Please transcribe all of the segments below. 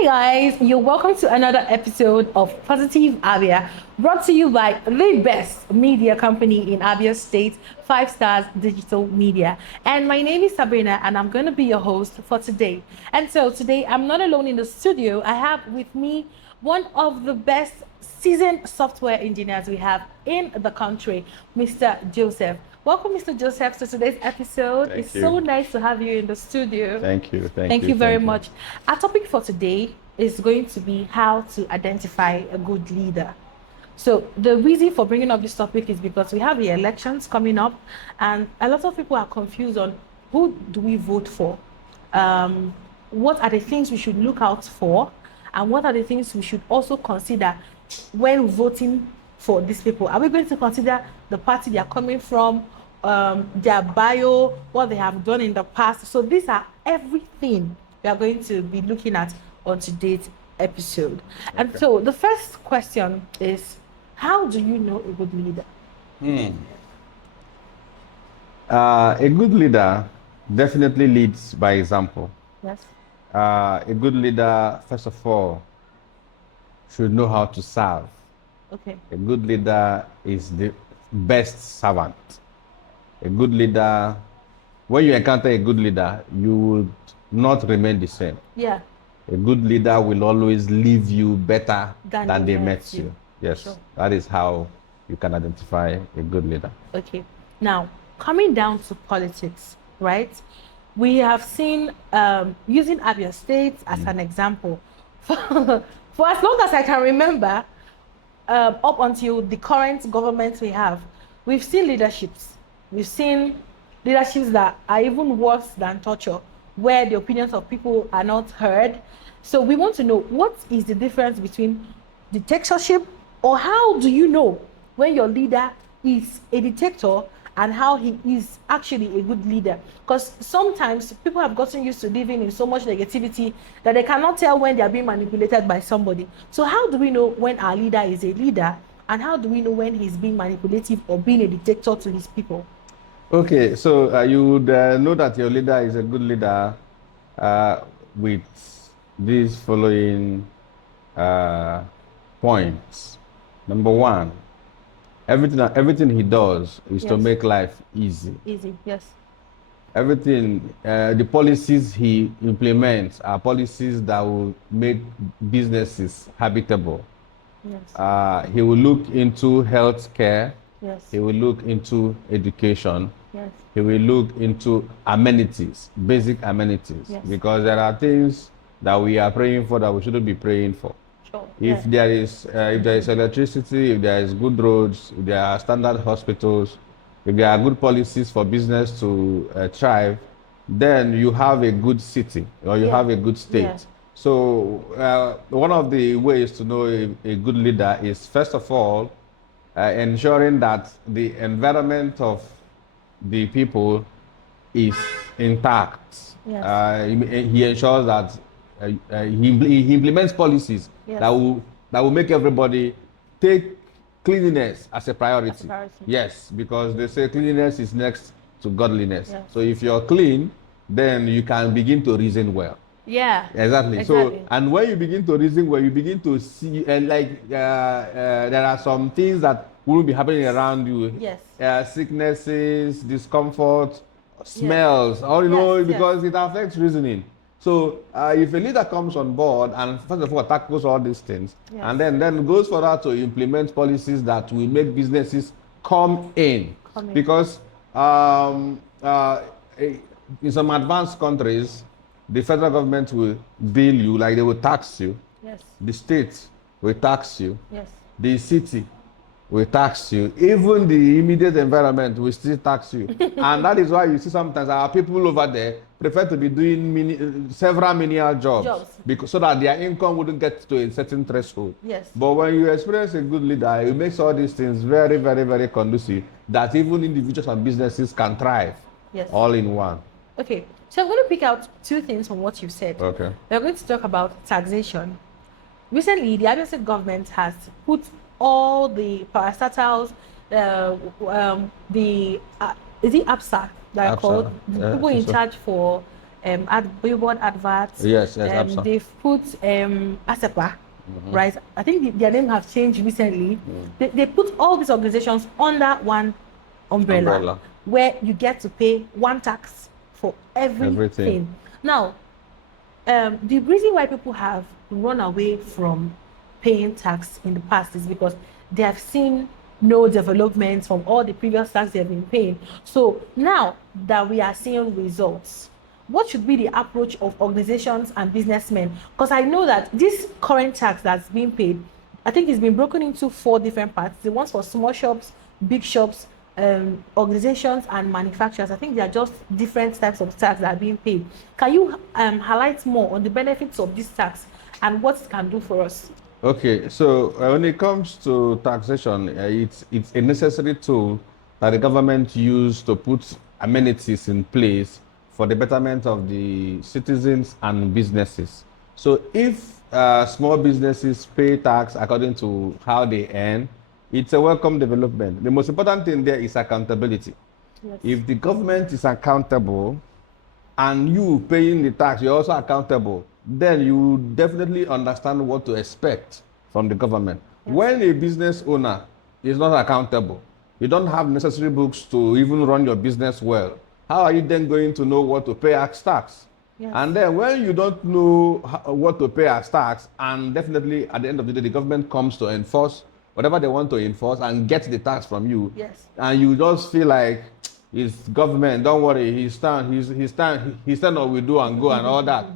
Hi guys, you're welcome to another episode of Positive Abia, brought to you by the best media company in Abia State, 5 Stars Digital Media. And my name is Sabrina and I'm going to be your host for today. And so today I'm not alone in the studio. I have with me one of the best seasoned software engineers we have in the country, Mr. Joseph. Welcome, Mr. Joseph, to today's episode. It's so nice to have you in the studio. Thank you. Thank you very much. Our topic for today is going to be how to identify a good leader. So the reason for bringing up this topic is because we have the elections coming up, and a lot of people are confused on who do we vote for, what are the things we should look out for, and what are the things we should also consider when voting for these people. Are we going to consider the party they are coming from, their bio, what they have done in the past? So these are everything we are going to be looking at on today's episode. Okay. And so the first question is, how do you know a good leader? A good leader definitely leads by example. Yes. A good leader, first of all, should know how to serve. Okay. A good leader is the best servant. A good leader, when you encounter a good leader, you would not remain the same. Yeah. A good leader will always leave you better than they met you. Yes, sure. That is how you can identify a good leader. Okay. Now, coming down to politics, right? We have seen, using Abia State as an example, for as long as I can remember, up until the current government we have, we've seen leaderships. We've seen leaderships that are even worse than torture, where the opinions of people are not heard. So we want to know, what is the difference between dictatorship, or how do you know when your leader is a dictator and how he is actually a good leader? Because sometimes people have gotten used to living in so much negativity that they cannot tell when they are being manipulated by somebody. So how do we know when our leader is a leader, and how do we know when he's being manipulative or being a dictator to his people? Okay, so you would know that your leader is a good leader with these following points. Number one, everything he does is to make life easy. Easy, yes. Everything, the policies he implements are policies that will make businesses habitable. Yes. He will look into health care. Yes. He will look into education. Yes. He will look into amenities, basic amenities, yes. because there are things that we are praying for that we shouldn't be praying for. Sure. If there is electricity, if there is good roads, if there are standard hospitals, if there are good policies for business to thrive, then you have a good city, or you have a good state. Yeah. So one of the ways to know a good leader is, first of all, ensuring that the environment of the people is intact. Yes. He ensures that he implements policies, yes, that will make everybody take cleanliness as a priority. Yes, because they say cleanliness is next to godliness. Yes. So if you're clean, then you can begin to reason well. Yeah. Exactly. So, and when you begin to reason well, you begin to see, there are some things that will be happening around you. Yes. Sicknesses, discomfort, smells, yes, or because it affects reasoning. So, if a leader comes on board and first of all tackles all these things, yes, and then goes for that to implement policies that will make businesses come in. Because in some advanced countries, the federal government will bill you, like they will tax you. Yes. The state will tax you. Yes. The city will tax you. Even the immediate environment will still tax you. And that is why you see sometimes our people over there prefer to be doing several menial jobs. Because, so that their income wouldn't get to a certain threshold. Yes. But when you experience a good leader, it makes all these things very, very, very conducive, that even individuals and businesses can thrive. Yes. All in one. Okay. So I'm going to pick out two things from what you said. Okay. We're going to talk about taxation. Recently, the Abia State government has put all the parastatals, is it APSA that are called? The people in charge for billboard adverts. Yes, absolutely. They've put ASEPA, right? I think their name have changed recently. They put all these organizations under one umbrella, where you get to pay one tax for everything. Now, the reason why people have run away from paying tax in the past is because they have seen no development from all the previous tax they have been paying. So now that we are seeing results, what should be the approach of organizations and businessmen? Because I know that this current tax that's being paid, I think it's been broken into 4 different parts. The ones for small shops, big shops, organizations and manufacturers. I think they are just different types of tax that are being paid. Can you highlight more on the benefits of this tax and what it can do for us? Okay, so when it comes to taxation, it's a necessary tool that the government use to put amenities in place for the betterment of the citizens and businesses. So if small businesses pay tax according to how they earn, it's a welcome development. The most important thing there is accountability. Yes. If the government is accountable and you paying the tax, you're also accountable, then you definitely understand what to expect from the government. Yes. When a business owner is not accountable, you don't have necessary books to even run your business well, how are you then going to know what to pay as tax? Yes. And then when you don't know what to pay as tax, and definitely at the end of the day, the government comes to enforce whatever they want to enforce and get the tax from you, yes, and you just feel like it's government, don't worry, he's stand what we do and go and all that,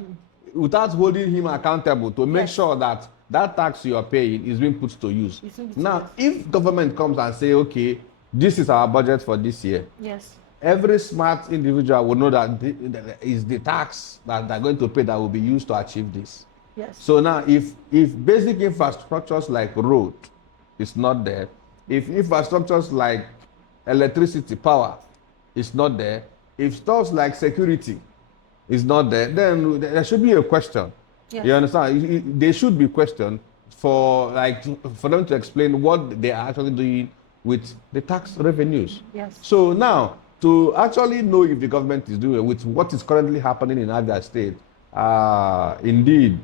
without holding him accountable to make sure that that tax you are paying is being put to use. Now, if government comes and say, okay, this is our budget for this year, yes, every smart individual will know that is the tax that they're going to pay that will be used to achieve this. Yes. So now, if basic infrastructures like road is not there, if infrastructures like electricity, power is not there, if stuff like security is not there, then there should be a question. Yes. You understand? They should be questioned for them to explain what they are actually doing with the tax revenues. Yes. So now, to actually know if the government is doing with what is currently happening in Abia State, indeed,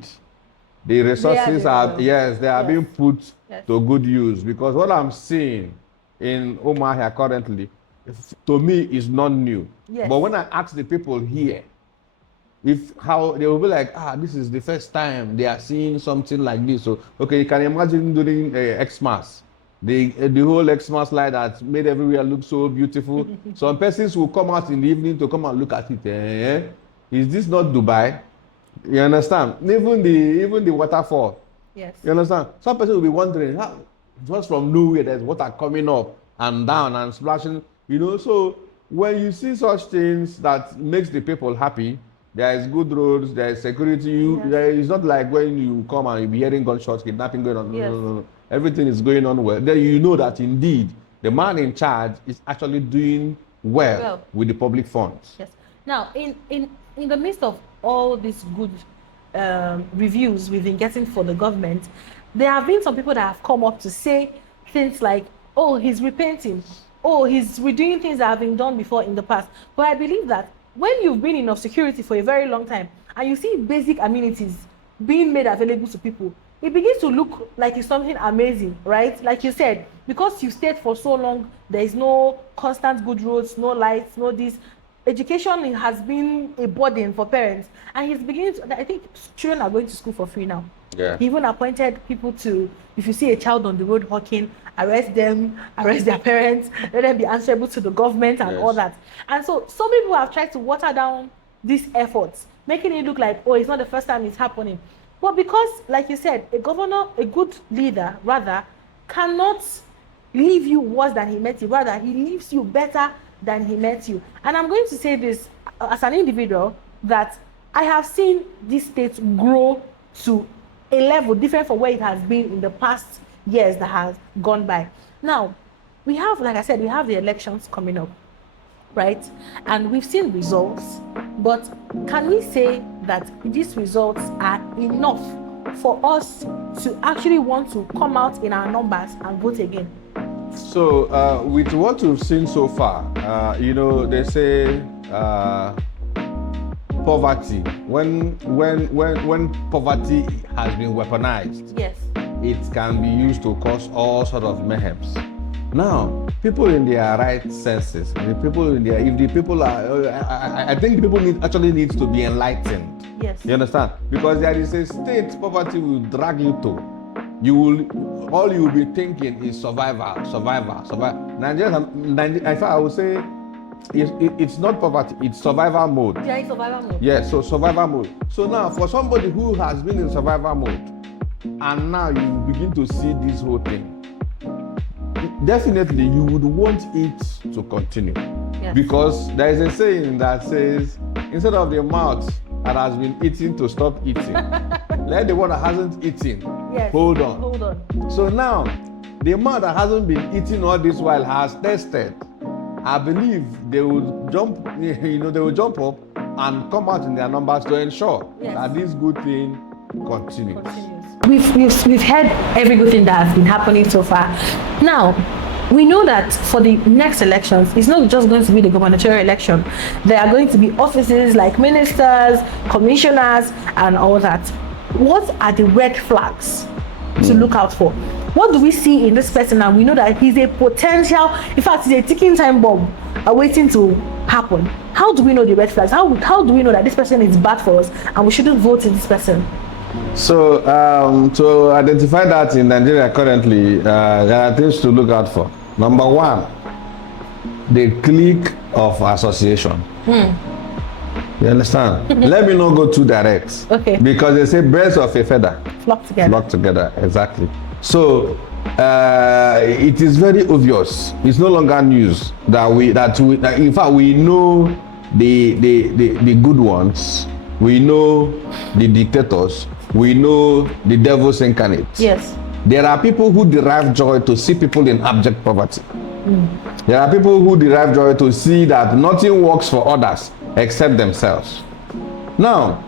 the resources are being put to good use, because what I'm seeing in Omahia currently, to me, is not new. Yes. But when I ask the people here, how they will be like, this is the first time they are seeing something like this. So, okay, you can imagine during Xmas, the whole Xmas light that made everywhere look so beautiful. Some persons will come out in the evening to come and look at it. Is this not Dubai? You understand? Even the waterfall. Yes. You understand? Some person will be wondering, just from nowhere there's water coming up and down and splashing. So when you see such things that makes the people happy, there is good roads, there is security. It's not like when you come and you'll be hearing gunshots, kidnapping going on. Yes. No. Everything is going on well. Then you know that indeed the man in charge is actually doing well with the public funds. Yes. Now, in the midst of all these good reviews we've been getting for the government, there have been some people that have come up to say things like, oh, he's repenting. Oh, he's redoing things that have been done before in the past. But I believe that when you've been in obscurity for a very long time and you see basic amenities being made available to people, it begins to look like it's something amazing, right? Like you said, because you stayed for so long, there is no constant good roads, no lights, no this. Education has been a burden for parents, and he's beginning to, I think children are going to school for free now. Yeah. He even appointed people to, if you see a child on the road hawking, arrest them, arrest their parents, let them be answerable to the government and all that. And so some people have tried to water down these efforts, making it look like, oh, it's not the first time it's happening. But because, like you said, a governor, a good leader, rather, cannot leave you worse than he met you. Rather, he leaves you better than he met you. And I'm going to say this as an individual, that I have seen this state grow to a level different from where it has been in the past years that has gone by. Now, we have, like I said, we have the elections coming up, right? And we've seen results, but can we say that these results are enough for us to actually want to come out in our numbers and vote again? So, with what we've seen so far, they say poverty, when poverty has been weaponized, Yes. it can be used to cause all sort of mayhems. Now, people in their right senses, I think the people needs to be enlightened. Yes. You understand? Because there is a state poverty will drag you to. All you will be thinking is survival. Nigeria, in fact, I would say it's not poverty, it's survival mode. Yeah, it's survival mode. Yes, so survival mode. So now, for somebody who has been in survival mode, and now you begin to see this whole thing, definitely you would want it to continue. Yes. Because there is a saying that says, instead of the mouth that has been eating to stop eating, let the one that hasn't eaten hold on. So now, the mouth that hasn't been eating all this while has tested. I believe they will jump up and come out in their numbers to ensure that this good thing continues. We've heard every good thing that has been happening so far. Now, we know that for the next elections, it's not just going to be the gubernatorial election. There are going to be offices like ministers, commissioners, and all that. What are the red flags to look out for? What do we see in this person? And we know that he's a potential, in fact, he's a ticking time bomb waiting to happen. How do we know the red flags? How do we know that this person is bad for us and we shouldn't vote in this person? So, to identify that in Nigeria currently, there are things to look out for. Number one, the clique of association. You understand? Let me not go too direct. Okay. Because they say birds of a feather flock together. Exactly. So it is very obvious. It's no longer news that in fact we know the good ones. We know the dictators. We know the devil's incarnate. Yes. There are people who derive joy to see people in abject poverty. There are people who derive joy to see that nothing works for others except themselves. Now,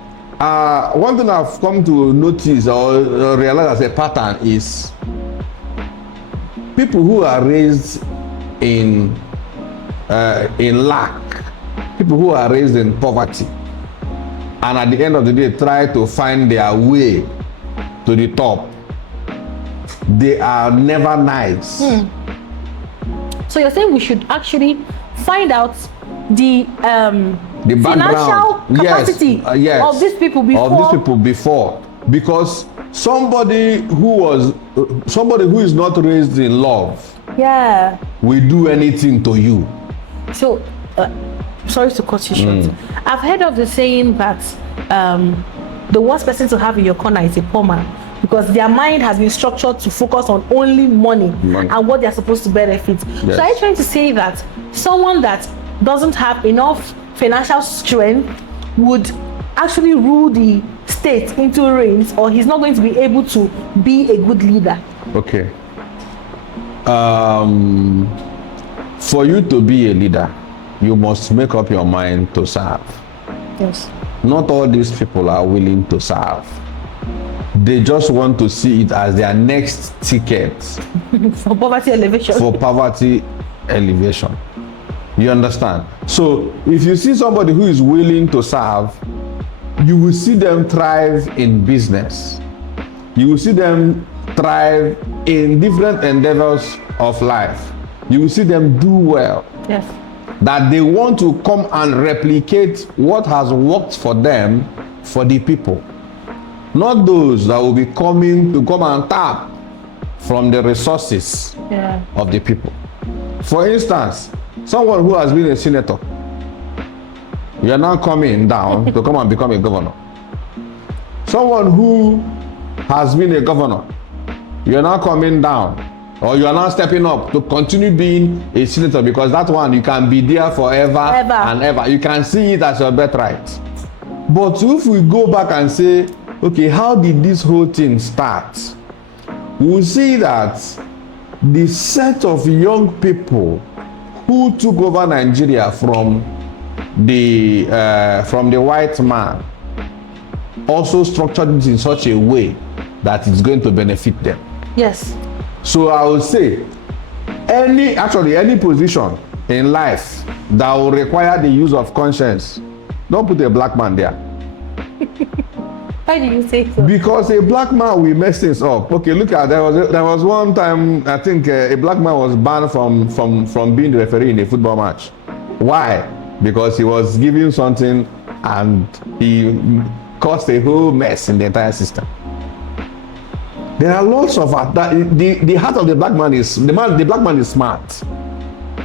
one thing I've come to notice or realize as a pattern is people who are raised in lack, people who are raised in poverty, and at the end of the day try to find their way to the top, they are never nice. So you're saying we should actually find out the financial capacity of these people before. Because somebody who is not raised in love will do anything to you. So sorry to cut you short. I've heard of the saying that the worst person to have in your corner is a poor man, because their mind has been structured to focus on only money and what they're supposed to benefit. Yes. So are you trying to say that someone that doesn't have enough financial strength would actually rule the state into reins, or he's not going to be able to be a good leader? Okay. For you to be a leader, you must make up your mind to serve. Yes. Not all these people are willing to serve. They just want to see it as their next ticket for poverty elevation. You understand? So if you see somebody who is willing to serve, you will see them thrive in business. You will see them thrive in different endeavors of life. You will see them do well. Yes. That they want to come and replicate what has worked for them for the people. Not those that will be coming to come and tap from the resources of the people. For instance, someone who has been a senator, you are now coming down to come and become a governor. Someone who has been a governor, you are now coming down, or you are now stepping up to continue being a senator, because that one you can be there forever and ever. You can see it as your birthright. But if we go back and say, okay, how did this whole thing start? We'll see that the set of young people who took over Nigeria from the white man also structured it in such a way that it's going to benefit them. Yes. So I would say any position in life that will require the use of conscience Don't put a black man there. Why do you say so? Because a black man will mess things up. Okay, look at there was one time I think a black man was banned from being the referee in a football match. Why? Because he was giving something and he caused a whole mess in the entire system. There are lots of the heart of the black man is the black man is smart.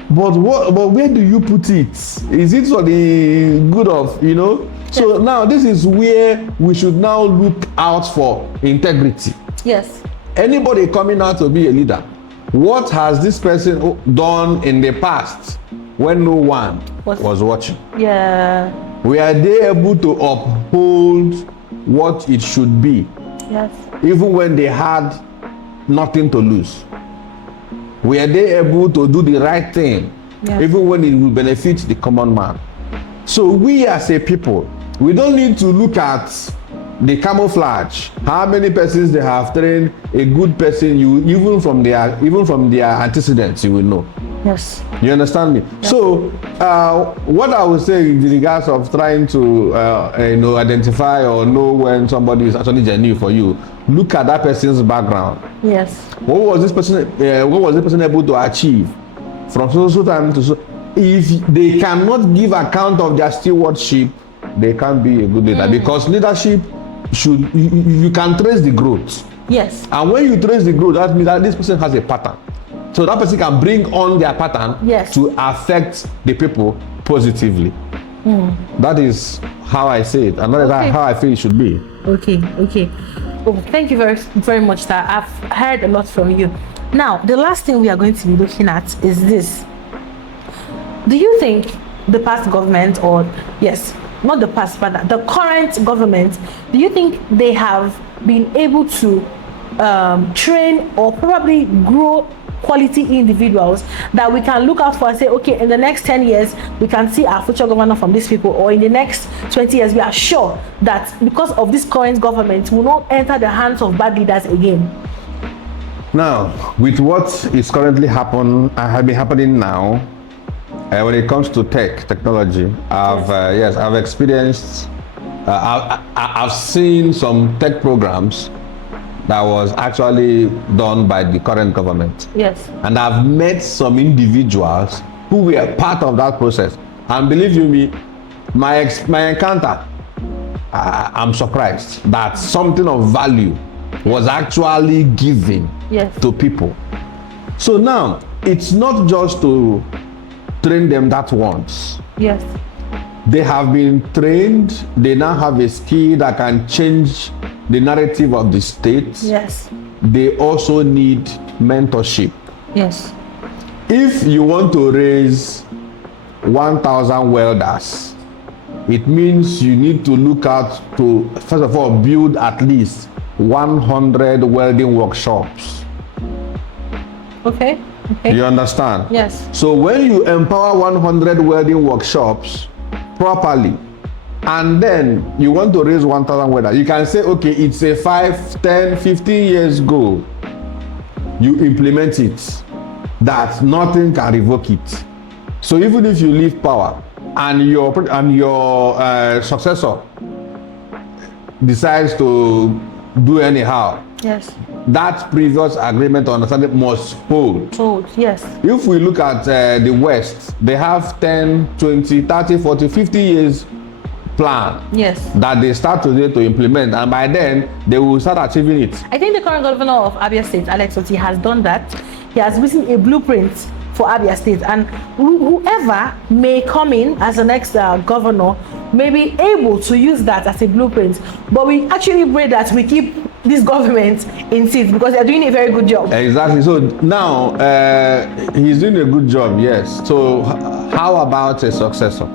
But where do you put it? Is it for the good of, you know? So now this is where we should now look out for integrity. Yes. Anybody coming out to be a leader, what has this person done in the past when no one was watching? Yeah. Were they able to uphold what it should be? Yes. Even when they had nothing to lose? Were they able to do the right thing? Yes. Even when it will benefit the common man? So we as a people, we don't need to look at the camouflage, how many persons they have trained. A good person, you even from their antecedents, you will know. Yes. You understand me? Yes. So what I would say in regards of trying to identify or know when somebody is actually genuine for you, look at that person's background. Yes. What was this person able to achieve from so time to so? If they cannot give account of their stewardship, they can't be a good leader. Because leadership you can trace the growth. Yes. And when you trace the growth, that means that this person has a pattern. So that person can bring on their pattern to affect the people positively. That is how I say it, and that is how I feel it should be. Okay. Oh, thank you very, very much, sir. I've heard a lot from you. Now, the last thing we are going to be looking at is this. Do you think the past government, or yes, not the past, but the current government, do you think they have been able to train or probably grow quality individuals that we can look out for and say, okay, in the next 10 years, we can see our future governor from these people, or in the next 20 years, we are sure that because of this current government, will not enter the hands of bad leaders again? Now, with what is currently happening now, when it comes to technology, I've experienced, I've seen some tech programs that was actually done by the current government. Yes. And I've met some individuals who were part of that process. And believe you me, my encounter, I'm surprised that something of value was actually given to people. So now, it's not just to train them that once. Yes. They have been trained, they now have a skill that can change the narrative of the state. Yes. They also need mentorship. Yes. If you want to raise 1,000 welders, it means you need to look out to, first of all, build at least 100 welding workshops. Okay. You understand? Yes. So when you empower 100 welding workshops properly, and then you want to raise 1,000 welders, you can say, okay, it's a 5, 10, 15 years goal. You implement it, that nothing can revoke it. So even if you leave power and your successor decides to do anyhow, yes, that previous agreement or understanding must hold. Yes. If we look at the West, they have 10, 20, 30, 40, 50 years plan that they start today to implement, and by then they will start achieving it. I think the current governor of Abia State, Alex Oti, has done that. He has written a blueprint for Abia State, and whoever may come in as the next governor may be able to use that as a blueprint. But we actually pray that we keep this government in seat, because they're doing a very good job. Exactly. So now he's doing a good job, yes. So how about a successor?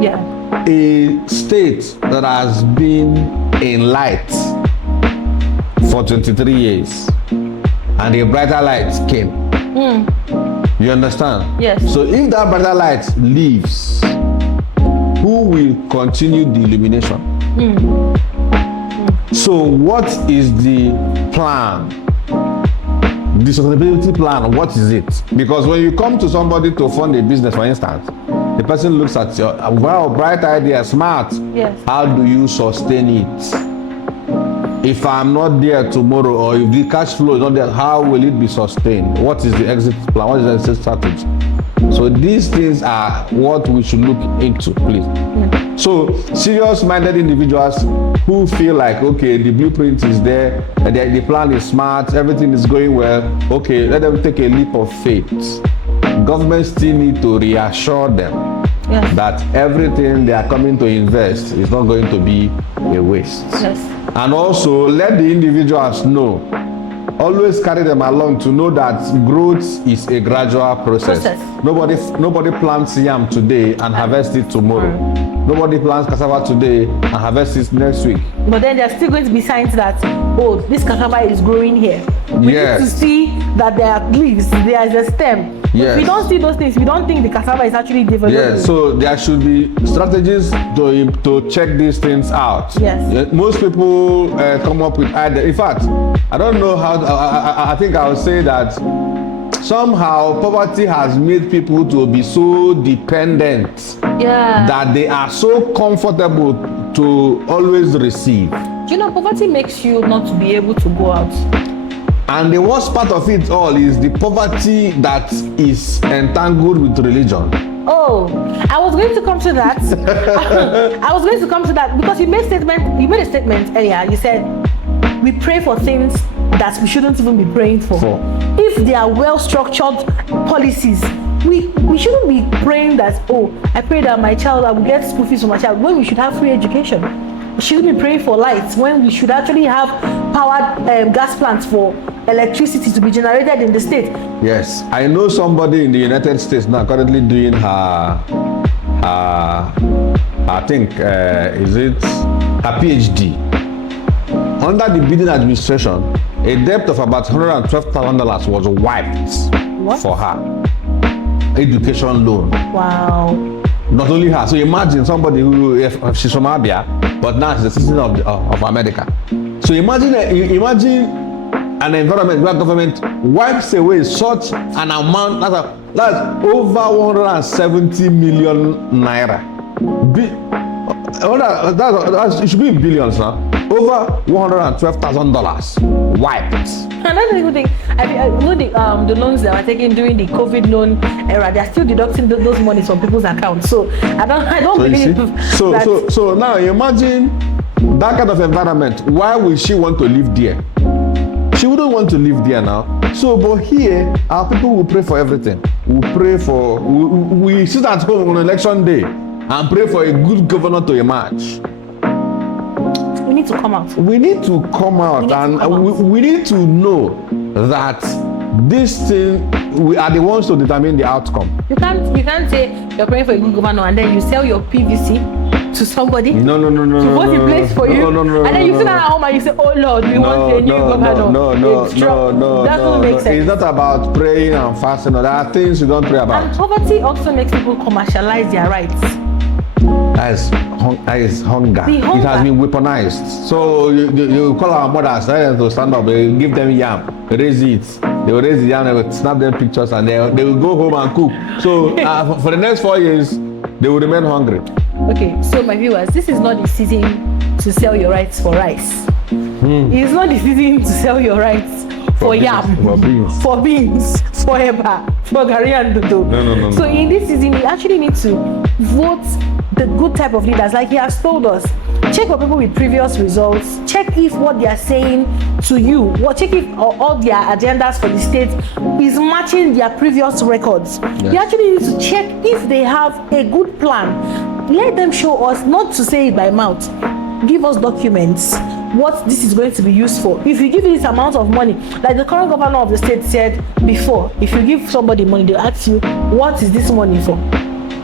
Yeah. A state that has been in light for 23 years and a brighter light came. You understand? Yes. So if that brighter light leaves, who will continue the illumination? So what is the plan? The sustainability plan, what is it? Because when you come to somebody to fund a business, for instance, The person looks at you, wow, bright idea, smart. Yes. How do you sustain it? If I'm not there tomorrow, or if the cash flow is not there, how will it be sustained? What is the exit plan? What is the exit strategy? So these things are what we should look into, please. Yeah. So serious-minded individuals who feel like, okay, the blueprint is there, the plan is smart, everything is going well, okay, let them take a leap of faith. Government still need to reassure them that everything they are coming to invest is not going to be a waste. Yes. And also let the individuals know, always carry them along to know that growth is a gradual process. Nobody plants yam today and harvests it tomorrow. Nobody plants cassava today and harvests it next week. But then there are still going to be signs that, oh, this cassava is growing here. We need to see that there are leaves, there is a stem. Yes. If we don't see those things, we don't think the cassava is actually developing. Yes, so there should be strategies to check these things out. Yes. Most people come up with ideas. In fact, I don't know how, I think I would say that somehow poverty has made people to be so dependent that they are so comfortable to always receive. Do you know, poverty makes you not to be able to go out. And the worst part of it all is the poverty that is entangled with religion. Oh, I was going to come to that. I was going to come to that because you made a statement earlier. You said we pray for things that we shouldn't even be praying for. If they are well-structured policies, we shouldn't be praying that, oh, I pray that my child, I will get school fees for my child, when we should have free education. We shouldn't be praying for lights when we should actually have powered gas plants for electricity to be generated in the state. Yes, I know somebody in the United States now currently doing her PhD. Under the Biden administration, a debt of about $112,000 was wiped for her. Education loan. Wow. Not only her. So imagine somebody who, she's from Abia, but now she's a citizen of America. So imagine an environment where government wipes away such an amount. That's over 170 million naira. It should be in billions now. Over $112,000 wiped. And that's the good thing. I know the loans that were taken during the COVID loan era, they're still deducting those monies from people's accounts. So I don't believe that. So now imagine that kind of environment. Why would she want to live there? She wouldn't want to live there now. So, but here, our people will pray for everything. We sit at home on election day and pray for a good governor to emerge. We need to come out. We need to come out, we need to know that this thing, we are the ones to determine the outcome. You can't say you're praying for a good governor and then you sell your PVC to somebody. No. To vote in place for you. And then you sit down at home and you say, oh Lord, we want a new governor. No. That doesn't make sense. It's not about praying and fasting. There are things you don't pray about. And poverty also makes people commercialize their rights. That is hunger. It has been weaponized. So you call our mothers to stand up, they give them yam, raise it. They will raise the yam, they will snap them pictures, and they will go home and cook. So for the next 4 years, they will remain hungry. Okay, so my viewers, this is not the season to sell your rights for rice. It's not the season to sell your rights for yam, for beans, for eba, for gari and dodo. No. So in this season, we actually need to vote the good type of leaders, like he has told us. Check for people with previous results. Check if what they are saying to you, check if all their agendas for the state is matching their previous records. Yes. You actually need to check if they have a good plan. Let them show us, not to say it by mouth. Give us documents what this is going to be used for. If you give this amount of money, like the current governor of the state said before, if you give somebody money, they'll ask you, what is this money for?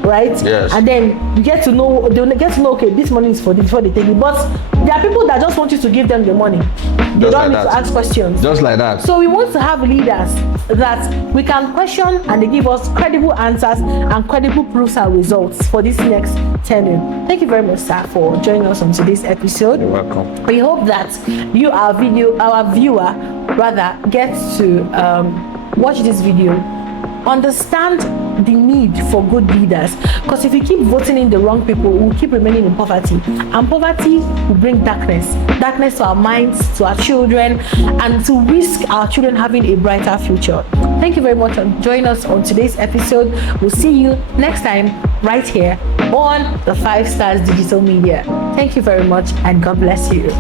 Right? Yes. And then you get to know, okay, this money is for this before they take it. But there are people that just want you to give them the money. They don't need to ask questions. Just like that. So we want to have leaders that we can question and they give us credible answers and credible proofs and results for this next tenure. Thank you very much, sir, for joining us on today's episode. You're welcome. We hope that you, our viewer, gets to watch this video, understand the need for good leaders. Because if we keep voting in the wrong people, we'll keep remaining in poverty. And poverty will bring darkness to our minds, to our children, and to risk our children having a brighter future. Thank you very much for joining us on today's episode. We'll see you next time right here on the 5 Stars Digital Media. Thank you very much, and God bless you.